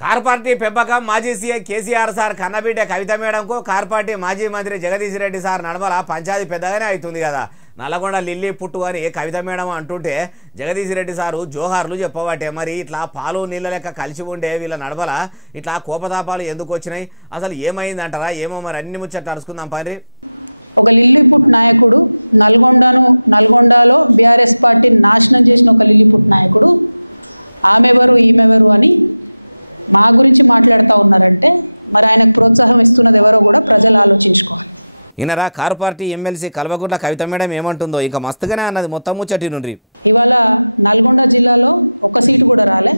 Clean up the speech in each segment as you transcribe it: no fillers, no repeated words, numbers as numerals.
Car party పెంపకం మాజీ CM KCR sir కన్నబిడ్డ కవిత మేడంకు car party మాజీ మంత్రి జగదీష్ రెడ్డి సార్ నడమల పంచాయతీ పెద్దగానే అవుతుంది కదా. నల్లగొండ లిల్లీ పుట్టు అని కవిత మేడం అంటుంటే జగదీష్ రెడ్డి సారు జోహార్లు చెప్పబట్టే. మరి ఇట్లా పాలు నీళ్ళ లెక్క కలిసి ఉండే వీళ్ళ నడమల ఇట్లా కోపతాపాలు ఎందుకు వచ్చినాయి, అసలు ఏమైందంటారా ఏమో, మరి అన్ని ముచ్చట్లు అరుచుకుందాం పని. ఒక లిల్లీపుట్ నాయకుడు నల్గొండలో బీఆర్ఎస్ పార్టీని నాశనం చేసిన ఒక లిల్లీపుట్ నాయకుడు ఆమెవరు ఈమెవరు అని మా గురించి మాట్లాడుతూ ఉన్నారంటే మరి ఆయనకు ప్రోత్సాహం ఇస్తున్నది ఎవరో కూడా ప్రజలు ఆలోచించుకోవాలి. ఈయనరా car party MLC Kalvakuntla Kavitha madam ఏమంటుందో ఇంకా మస్తుగానే అన్నది మొత్తం ముచ్చటి నుండి. ఇవాళ నల్గొండ జిల్లాలో ఒక సీటు కూడా రాలే.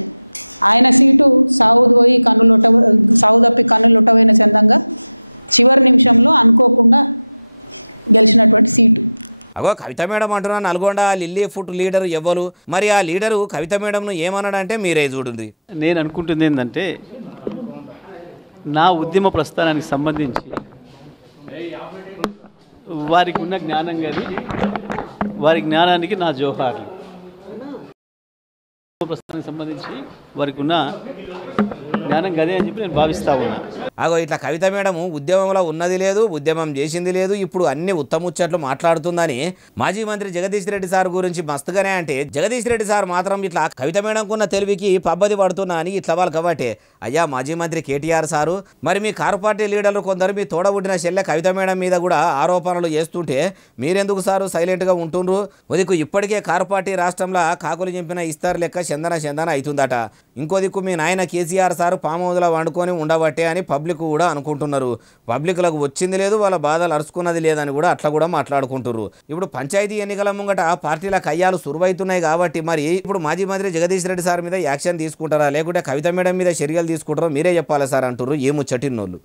ఆయన సీటు సావు తప్పి కన్నులొట్టవైన చందంగా చివరి నిమిషంలో అనుకోకుండా గెలిచినటువంటి సీటు. అగో కవిత మేడం అంటున్నా నల్గొండ లిల్లీ ఫుట్ లీడరు ఎవ్వరు, మరి ఆ లీడరు కవిత మేడంను ఏమన్నాడంటే మీరే చూడండి. నేను అనుకుంటుంది ఏంటంటే నా ఉద్యమ ప్రస్థానానికి సంబంధించి వారికి ఉన్న జ్ఞానం కానీ వారి జ్ఞానానికి నా జోహార్లు. ప్రస్థానానికి సంబంధించి వారికి ఉన్న జ్ఞానం గదే అని చెప్పి నేను భావిస్తా ఉన్నా. అగో ఇట్లా కవిత మేడం ఉద్యమంలో ఉన్నది లేదు, ఉద్యమం చేసింది లేదు, ఇప్పుడు అన్ని ఉత్తముచ్చట్లు మాట్లాడుతుందని మాజీ మంత్రి జగదీష్ రెడ్డి సార్ గురించి మస్తుగానే అంటే జగదీష్ రెడ్డి సార్ మాత్రం ఇట్లా కవిత మేడంకున్న తెలివికి పబ్బది పడుతున్నా అని ఇట్లా వాళ్ళు కాబట్టి అయ్యా మాజీ మంత్రి కేటీఆర్ సారు, మరి మీ కారు పార్టీ లీడర్లు కొందరు మీ తోడబుట్టిన చెల్లె కవిత మేడం మీద కూడా ఆరోపణలు చేస్తుంటే మీరెందుకు సారు సైలెంట్గా ఉంటుండ్రు? ఉదికు ఇప్పటికే కారు పార్టీ రాష్ట్రంలో కాకులు చింపిన ఇస్తారు లెక్క చందన అవుతుందట. ఇంకో దిక్కు మీ నాయన కేసీఆర్ సారు పాము హౌస్లో వండుకొని ఉండబట్టే అని పబ్లిక్ కూడా అనుకుంటున్నారు. పబ్లిక్లకు వచ్చింది లేదు, వాళ్ళ బాధలు అరుచుకున్నది లేదని కూడా అట్లా కూడా మాట్లాడుకుంటున్నారు. ఇప్పుడు పంచాయతీ ఎన్నికల ముంగట పార్టీల కయ్యాలు సురువైతున్నాయి కాబట్టి మరి ఇప్పుడు మాజీ మంత్రి జగదీష్ రెడ్డి సార్ మీద యాక్షన్ తీసుకుంటారా లేకుంటే కవిత మేడం మీద చర్యలు తీసుకుంటారో మీరే చెప్పాలి సార్ అంటున్నారు. ఏముచ్చటిన్నోళ్ళు.